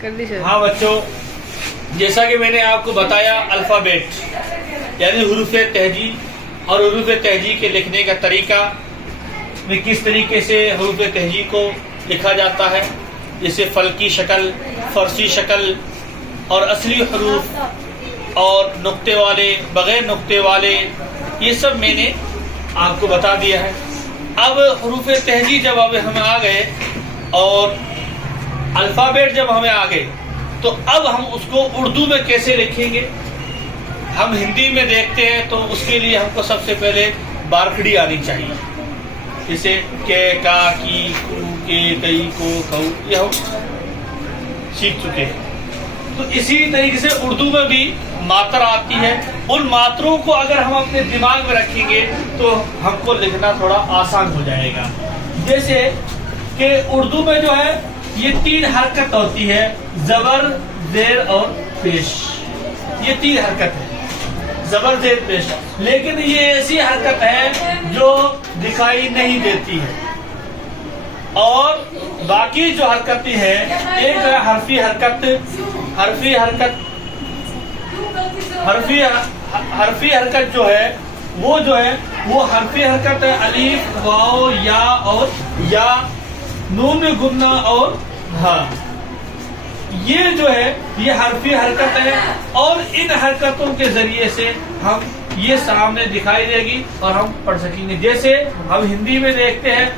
ہاں بچوں، جیسا کہ میں نے آپ کو بتایا الفابیٹ یعنی حروف تہجی اور حروف تہجی کے لکھنے کا طریقہ میں کس طریقے سے حروف تہجی کو لکھا جاتا ہے، جیسے فلکی شکل، فرسی شکل اور اصلی حروف اور نقطے والے، بغیر نقطے والے، یہ سب میں نے آپ کو بتا دیا ہے۔ اب حروف تہجی جب اب ہم آ گئے اور الفابیٹ جب ہمیں آ گئے تو اب ہم اس کو اردو میں کیسے لکھیں گے؟ ہم ہندی میں دیکھتے ہیں تو اس کے لیے ہم کو سب سے پہلے بارکھڑی آنی چاہیے، جیسے کے، کا، کی، کو، کے، کئی، کو، کھو، یہ ہم سیکھ چکے ہیں۔ تو اسی طریقے سے اردو میں بھی ماتر آتی ہے، ان ماتروں کو اگر ہم اپنے دماغ میں رکھیں گے تو ہم کو لکھنا تھوڑا آسان ہو جائے گا۔ جیسے کہ اردو میں جو ہے یہ 3 حرکت ہوتی ہے، زبر، زیر اور پیش، یہ 3 حرکت ہے، زبر، زیر، پیش، لیکن یہ ایسی حرکت ہے جو دکھائی نہیں دیتی ہے، اور باقی جو حرکتیں ہیں، ایک ہے حرفی حرکت، حرفی حرکت جو ہے وہ حرفی حرکت ہے، الف، واو، یا اور یا، نون گنا اور ہاں، یہ جو ہے یہ حرفی حرکت ہے، اور ان حرکتوں کے ذریعے سے ہم یہ سامنے دکھائی دے گی اور ہم پڑھ سکیں گے۔ جیسے ہم ہندی میں دیکھتے ہیں